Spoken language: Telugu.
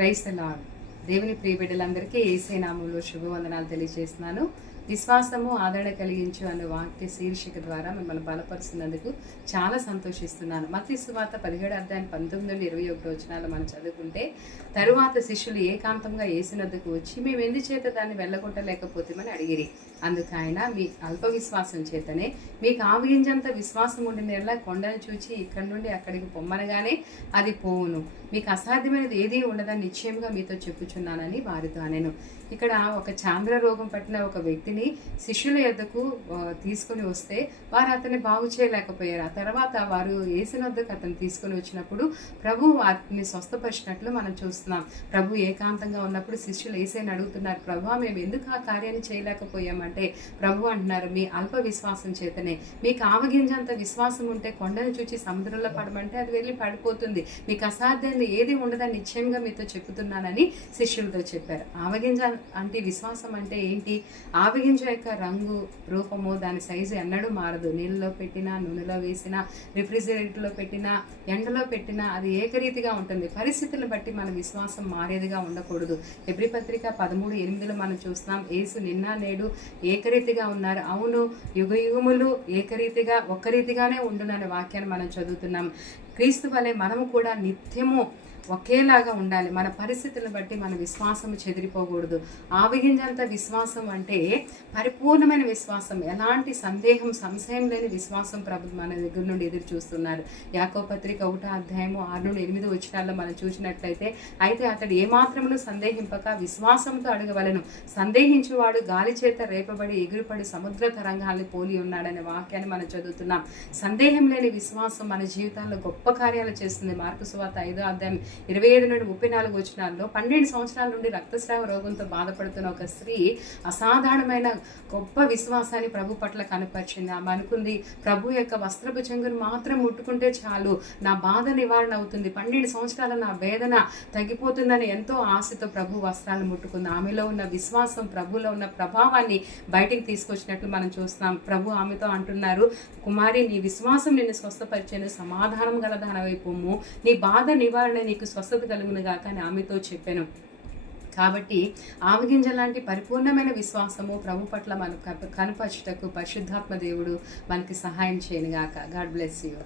క్రైస్తలాడ్ దేవుని ప్రియబిడ్డలందరికీ ఏసే నామంలో శుభవందనాలు తెలియజేస్తున్నాను. విశ్వాసము ఆదరణ కలిగించు అనే వాక్య శీర్షిక ద్వారా మిమ్మల్ని బలపరుస్తున్నందుకు చాలా సంతోషిస్తున్నాను. మతి సువార్త పదిహేడు అధ్యాయం పంతొమ్మిది నుండి ఇరవై ఒకటి వచనాలు మనం చదువుకుంటే తరువాత శిష్యులు ఏకాంతంగా వేసినందుకు వచ్చి మేము ఎందుచేత దాన్ని వెళ్ళగొట్టలేకపోతామని అడిగిరి. అందుకు ఆయన మీ అల్ప విశ్వాసం చేతనే మీకు ఆవగింజంత విశ్వాసం ఉండిన కొండను చూచి ఇక్కడి నుండి అక్కడికి పొమ్మనగానే అది పోవును. మీకు అసాధ్యమైనది ఏదీ ఉండదని నిశ్చయంగా మీతో చెప్పుచున్నానని వారితో అనెను. ఇక్కడ ఒక చాంద్ర రోగం పట్టిన ఒక వ్యక్తిని శిష్యుల యొద్దకు తీసుకుని తీసుకొని వస్తే వారు అతన్ని బాగు చేయలేకపోయారు. ఆ తర్వాత వారు ఏసిన వద్దకు అతను తీసుకొని వచ్చినప్పుడు ప్రభు వారిని స్వస్థపరిచినట్లు మనం చూస్తున్నాం. ప్రభు ఏకాంతంగా ఉన్నప్పుడు శిష్యులు ఏసైని అడుగుతున్నారు ప్రభు మేము ఎందుకు ఆ కార్యాన్ని చేయలేకపోయామని అంటే ప్రభు అంటున్నారు మీ అల్ప విశ్వాసం చేతనే మీకు ఆవగింజంత విశ్వాసం ఉంటే కొండను చూచి సముద్రంలో పడమంటే అది వెళ్ళి పడిపోతుంది. మీకు అసాధ్యాన్ని ఏది ఉండదని నిశ్చయంగా మీతో చెప్తున్నానని శిష్యులతో చెప్పారు. ఆవగింజ అంటే విశ్వాసం అంటే ఏంటి? ఆవగింజ యొక్క రంగు రూపము దాని సైజు ఎన్నడూ మారదు. నీళ్ళలో పెట్టినా నూనెలో వేసినా రిఫ్రిజిరేటర్లో పెట్టినా ఎండలో పెట్టినా అది ఏకరీతిగా ఉంటుంది. పరిస్థితులను బట్టి మన విశ్వాసం మారేదిగా ఉండకూడదు. ఎబ్రి పత్రిక పదమూడు ఎనిమిదిలో మనం చూస్తున్నాం ఏసు నిన్న నేడు ఏకరీతిగా ఉన్నారు. అవును యుగ యుగములు ఏకరీతిగా ఒక్కరీతిగానే ఉండుననే వాక్యాన్ని మనం చదువుతున్నాం. క్రీస్తు వలె మనము కూడా నిత్యము ఒకేలాగా ఉండాలి. మన పరిస్థితులను బట్టి మన విశ్వాసం చెదిరిపోకూడదు. ఆవిగింజంత విశ్వాసం అంటే పరిపూర్ణమైన విశ్వాసం. ఎలాంటి సందేహం సంశయం లేని విశ్వాసం ప్రభు మన దగ్గర నుండి ఎదురు చూస్తున్నారు. యాకో పత్రిక ఒకటో అధ్యాయము ఆరు నుండి ఎనిమిది వచ్చినాల్లో మనం చూసినట్లయితే అయితే అతడు ఏమాత్రమును సందేహింపక విశ్వాసంతో అడగవలను. సందేహించువాడు గాలి చేత రేపబడి ఎగురుపడి సముద్ర తరంగాల్ని పోలి ఉన్నాడనే వాక్యాన్ని మనం చదువుతున్నాం. సందేహం లేని విశ్వాసం మన జీవితాల్లో గొప్ప కార్యాలు చేస్తుంది. మార్పు సువాత ఐదో అధ్యాయం ఇరవై ఐదు నుండి ముప్పై నాలుగు వచ్చినాల్లో పన్నెండు సంవత్సరాల నుండి రక్తస్రావ రోగంతో బాధపడుతున్న ఒక స్త్రీ అసాధారణమైన గొప్ప విశ్వాసాన్ని ప్రభు పట్ల కనపరిచింది. ఆమె అనుకుంది ప్రభు యొక్క వస్త్రపు చెంగును మాత్రం ముట్టుకుంటే చాలు. నా బాధ నివారణ అవుతుంది. పన్నెండు సంవత్సరాల నా వేదన తగ్గిపోతుందని ఎంతో ఆశతో ప్రభు వస్త్రాలు ముట్టుకుంది. ఆమెలో ఉన్న విశ్వాసం ప్రభులో ఉన్న ప్రభావాన్ని బయటికి తీసుకొచ్చినట్లు మనం చూస్తున్నాం. ప్రభు ఆమెతో అంటున్నారు కుమారి నీ విశ్వాసం నిన్ను స్వస్థపరిచాను సమాధానం గల దానవైపోము నీ బాధ నివారణ నీ నీకు స్వస్థత కలుగును గాక అని ఆమెతో చెప్పాను. కాబట్టి ఆవగింజ లాంటి పరిపూర్ణమైన విశ్వాసము ప్రభు పట్ల మనకు కనపరచుటకు పరిశుద్ధాత్మ దేవుడు మనకి సహాయం చేయనుగాక గాడ్ బ్లెస్ యూ.